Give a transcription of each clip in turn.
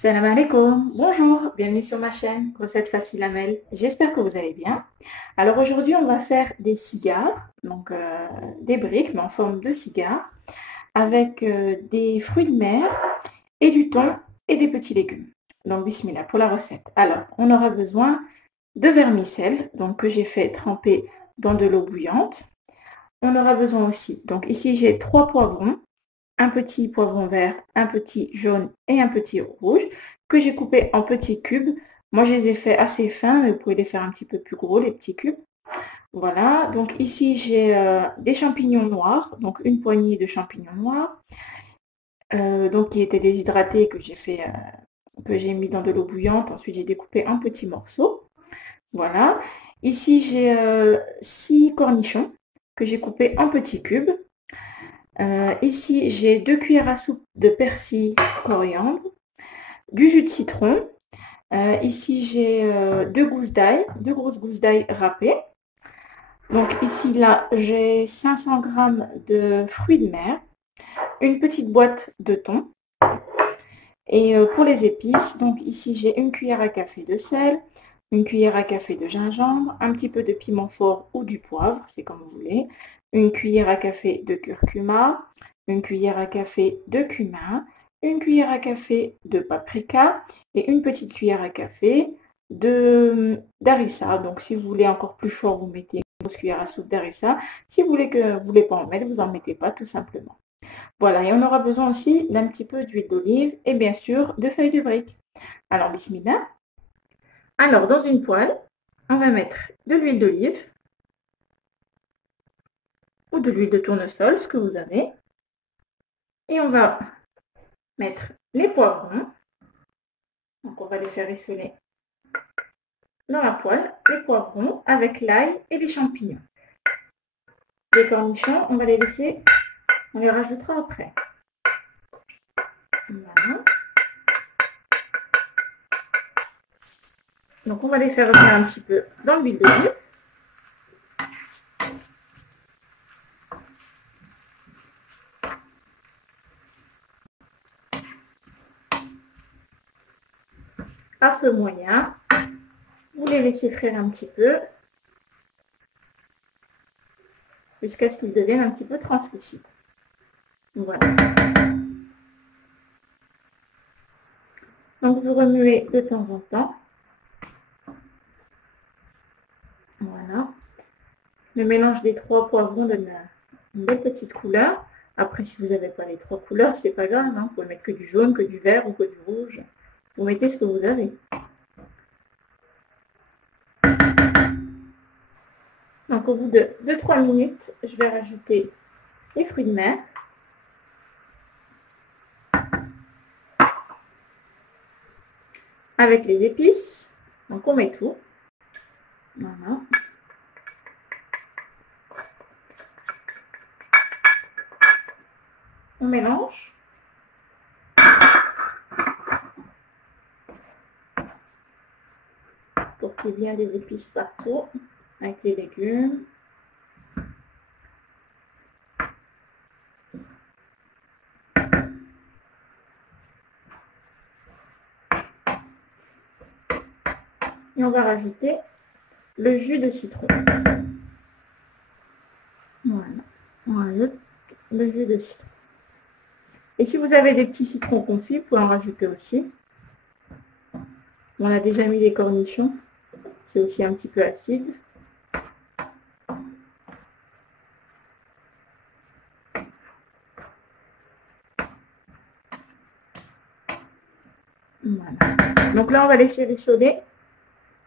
Salam alaikum, bonjour, bienvenue sur ma chaîne Recettes Faciles Amel. J'espère que vous allez bien. Alors aujourd'hui on va faire des cigares, donc des briques mais en forme de cigares, avec des fruits de mer et du thon et des petits légumes. Donc bismillah pour la recette. Alors on aura besoin de vermicelle, donc que j'ai fait tremper dans de l'eau bouillante. On aura besoin aussi, donc ici j'ai 3 poivrons, un petit poivron vert, un petit jaune et un petit rouge que j'ai coupé en petits cubes. Moi, je les ai fait assez fins, mais vous pouvez les faire un petit peu plus gros, les petits cubes. Voilà, donc ici, j'ai des champignons noirs, donc une poignée de champignons noirs, donc qui étaient déshydratés, que j'ai mis dans de l'eau bouillante. Ensuite, j'ai découpé en petits morceaux. Voilà. Ici, j'ai 6 cornichons que j'ai coupés en petits cubes. Ici, j'ai 2 cuillères à soupe de persil coriandre, du jus de citron. Ici, j'ai 2 gousses d'ail, 2 grosses gousses d'ail râpées. Donc ici, là, j'ai 500 g de fruits de mer, une petite boîte de thon. Et pour les épices, donc ici, j'ai une cuillère à café de sel, une cuillère à café de gingembre, un petit peu de piment fort ou du poivre, c'est comme vous voulez, une cuillère à café de curcuma, une cuillère à café de cumin, une cuillère à café de paprika et une petite cuillère à café d'harissa. Donc si vous voulez encore plus fort, vous mettez une grosse cuillère à soupe d'harissa. Si vous voulez pas en mettre, vous n'en mettez pas tout simplement. Voilà, et on aura besoin aussi d'un petit peu d'huile d'olive et bien sûr de feuilles de briques. Alors bismillah. Alors dans une poêle, on va mettre de l'huile d'olive ou de l'huile de tournesol, ce que vous avez. Et on va mettre les poivrons. Donc on va les faire rissoler dans la poêle, les poivrons avec l'ail et les champignons. Les cornichons, on va les laisser, on les rajoutera après. Voilà. Donc on va les faire revenir un petit peu dans l'huile d'olive. À feu moyen, vous les laissez frire un petit peu jusqu'à ce qu'ils deviennent un petit peu translucides. Voilà. Donc vous remuez de temps en temps. Voilà. Le mélange des 3 poivrons donne une belle petite couleur. Après, si vous n'avez pas les 3 couleurs, c'est pas grave. Vous pouvez mettre que du jaune, que du vert ou que du rouge. Vous mettez ce que vous avez. Donc au bout de 2-3 minutes, je vais rajouter les fruits de mer. Avec les épices. Donc on met tout. Voilà. On mélange. Pour qu'il y ait bien des épices partout. Avec les légumes. Et on va rajouter le jus de citron. Voilà. On rajoute le jus de citron. Et si vous avez des petits citrons confits, vous pouvez en rajouter aussi. On a déjà mis les cornichons. C'est aussi un petit peu acide. Voilà. Donc là, on va laisser rissoler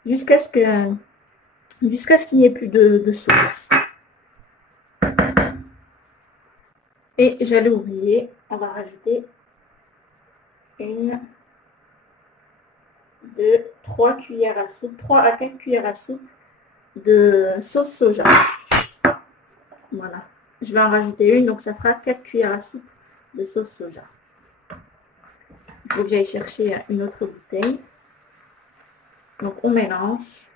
jusqu'à ce qu'il n'y ait plus de sauce. Et j'allais oublier, on va rajouter 3 cuillères à soupe, 3 à 4 cuillères à soupe de sauce soja. Voilà. Je vais en rajouter une, donc ça fera 4 cuillères à soupe de sauce soja. Il faut que j'aille chercher une autre bouteille. Donc on mélange.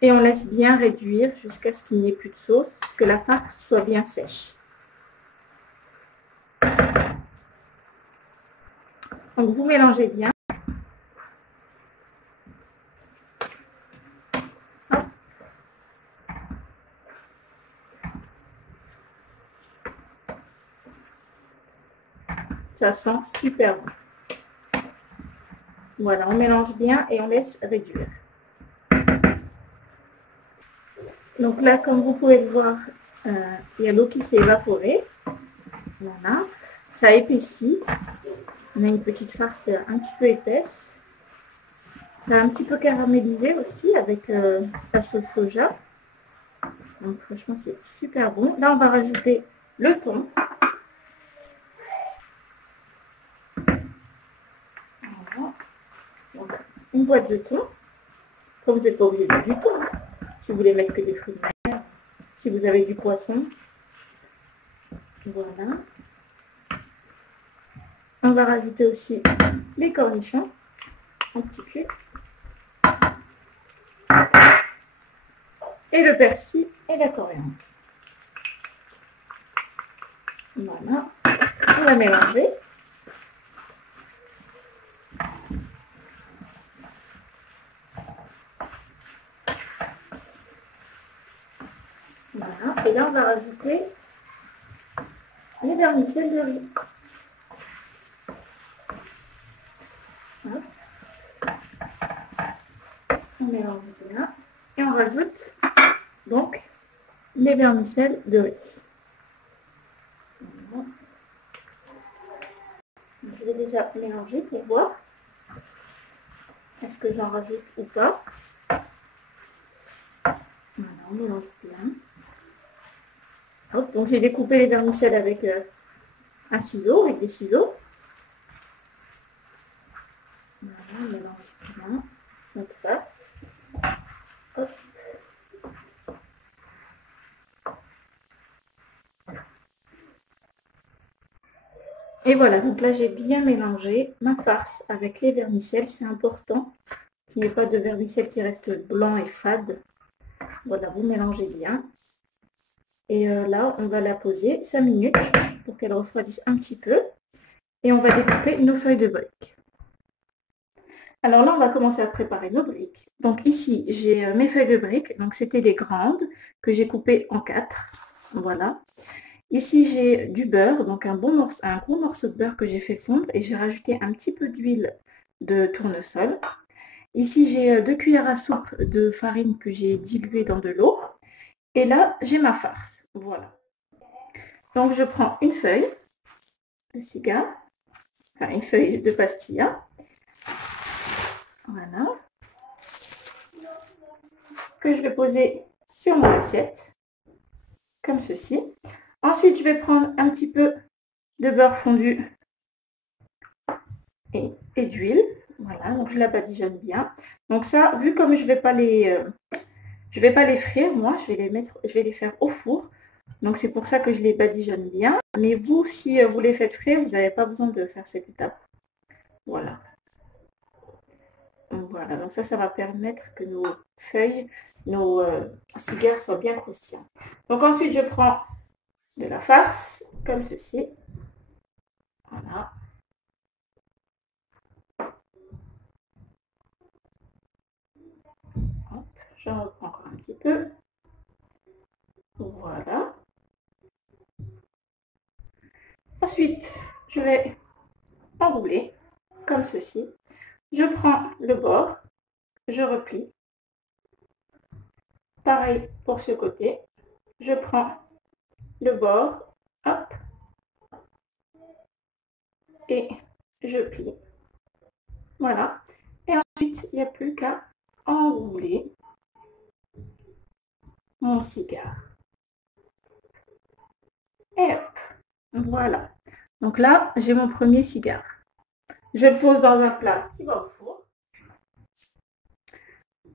Et on laisse bien réduire jusqu'à ce qu'il n'y ait plus de sauce, que la farce soit bien sèche. Donc, vous mélangez bien. Hop. Ça sent super bon. Voilà, on mélange bien et on laisse réduire. Donc là, comme vous pouvez le voir, il y a l'eau qui s'est évaporée. Voilà, ça épaissit. On a une petite farce un petit peu épaisse. Ça a un petit peu caramélisé aussi avec la sauce soja. Donc franchement, c'est super bon. Là, on va rajouter le thon. Voilà. Donc, une boîte de thon. Vous n'êtes pas obligé de mettre du thon. Hein. Si vous voulez mettre que des fruits de mer, si vous avez du poisson. Voilà. On va rajouter aussi les cornichons, un petit peu. Et le persil et la coriandre. Voilà. On va mélanger. Voilà. Et là, on va rajouter les vermicelles de riz. Hop. On mélange bien. Et on rajoute donc les vermicelles de riz. Voilà. Je vais déjà mélanger pour voir. Est-ce que j'en rajoute ou pas? Voilà, on mélange bien. Hop, donc j'ai découpé les vermicelles avec un ciseau, avec des ciseaux. Voilà, on mélange bien notre farce. Hop. Et voilà, donc là j'ai bien mélangé ma farce avec les vermicelles. C'est important qu'il n'y ait pas de vermicelle qui reste blanc et fade. Voilà, vous mélangez bien. Et là, on va la poser 5 minutes pour qu'elle refroidisse un petit peu. Et on va découper nos feuilles de briques. Alors là, on va commencer à préparer nos briques. Donc ici, j'ai mes feuilles de briques. Donc c'était les grandes que j'ai coupées en 4. Voilà. Ici, j'ai du beurre, donc un gros morceau de beurre que j'ai fait fondre et j'ai rajouté un petit peu d'huile de tournesol. Ici, j'ai 2 cuillères à soupe de farine que j'ai diluée dans de l'eau. Et là, j'ai ma farce. Voilà. Donc, je prends une feuille de cigare, enfin une feuille de pastilla. Voilà. Que je vais poser sur mon assiette, comme ceci. Ensuite, je vais prendre un petit peu de beurre fondu et d'huile. Voilà, donc je la badigeonne bien. Donc ça, vu comme je vais pas les frire, moi, je vais les faire au four. Donc c'est pour ça que je les badigeonne bien. Mais vous, si vous les faites frire, vous n'avez pas besoin de faire cette étape. Voilà. Voilà, donc ça va permettre que nos feuilles, nos cigares soient bien croustillants. Donc ensuite, je prends de la farce, comme ceci. Voilà. Hop, j'en reprends encore un petit peu. Voilà. Ensuite, je vais enrouler, comme ceci. Je prends le bord, je replie. Pareil pour ce côté. Je prends le bord, hop, et je plie. Voilà. Et ensuite, il n'y a plus qu'à enrouler mon cigare. Et hop, voilà. Donc là, j'ai mon premier cigare. Je le pose dans un plat qui va au four.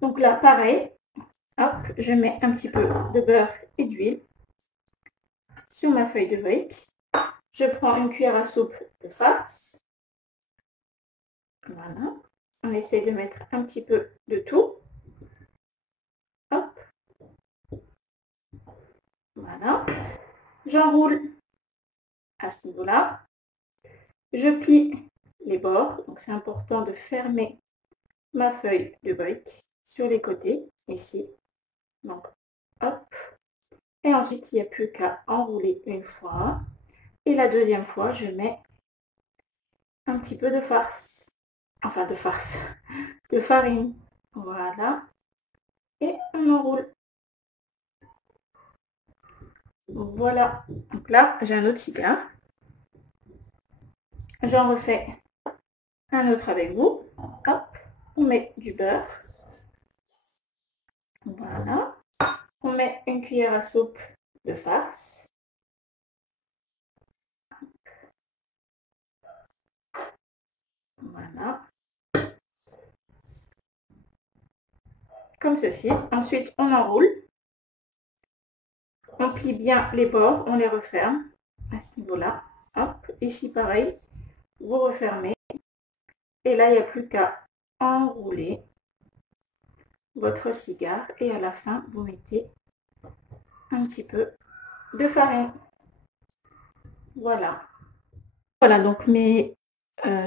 Donc là, pareil, hop, je mets un petit peu de beurre et d'huile sur ma feuille de brique. Je prends une cuillère à soupe de farce. Voilà. On essaie de mettre un petit peu de tout. Hop. Voilà. J'enroule à ce niveau-là. Je plie les bords. Donc c'est important de fermer ma feuille de brique sur les côtés, ici. Donc hop. Et ensuite, il n'y a plus qu'à enrouler une fois. Et la deuxième fois, je mets un petit peu de farce. Enfin de farce, de farine. Voilà. Et on enroule. Voilà. Donc là, j'ai un autre cigare. J'en refais un autre avec vous. Hop. On met du beurre. Voilà. On met une cuillère à soupe de farce. Voilà. Comme ceci. Ensuite, on enroule. On plie bien les bords, on les referme à ce niveau-là. Hop, ici pareil, vous refermez. Et là, il n'y a plus qu'à enrouler votre cigare. Et à la fin, vous mettez un petit peu de farine. Voilà. Voilà, donc mes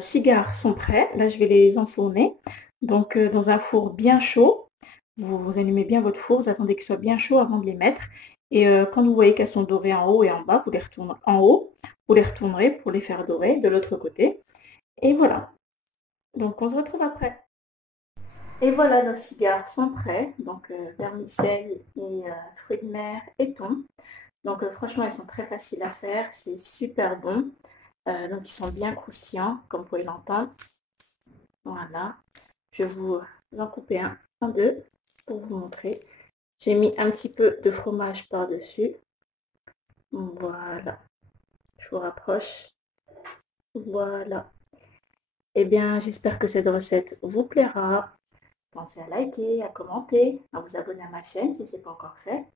cigares sont prêts. Là, je vais les enfourner. Donc, dans un four bien chaud. Vous allumez bien votre four, vous attendez qu'ils soient bien chauds avant de les mettre. Et quand vous voyez qu'elles sont dorées en haut et en bas, vous les retournez en haut. Vous les retournerez pour les faire dorer de l'autre côté. Et voilà. Donc, on se retrouve après. Et voilà, nos cigares sont prêts. Donc, vermicelle et fruits de mer et thon. Donc, franchement, ils sont très faciles à faire. C'est super bon. Donc, ils sont bien croustillants, comme vous pouvez l'entendre. Voilà. Je vais vous en couper un en deux pour vous montrer. J'ai mis un petit peu de fromage par-dessus. Voilà. Je vous rapproche. Voilà. Eh bien, j'espère que cette recette vous plaira. Pensez à liker, à commenter, à vous abonner à ma chaîne si ce n'est pas encore fait.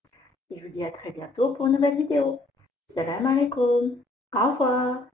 Et je vous dis à très bientôt pour une nouvelle vidéo. Salam alaikum. Au revoir.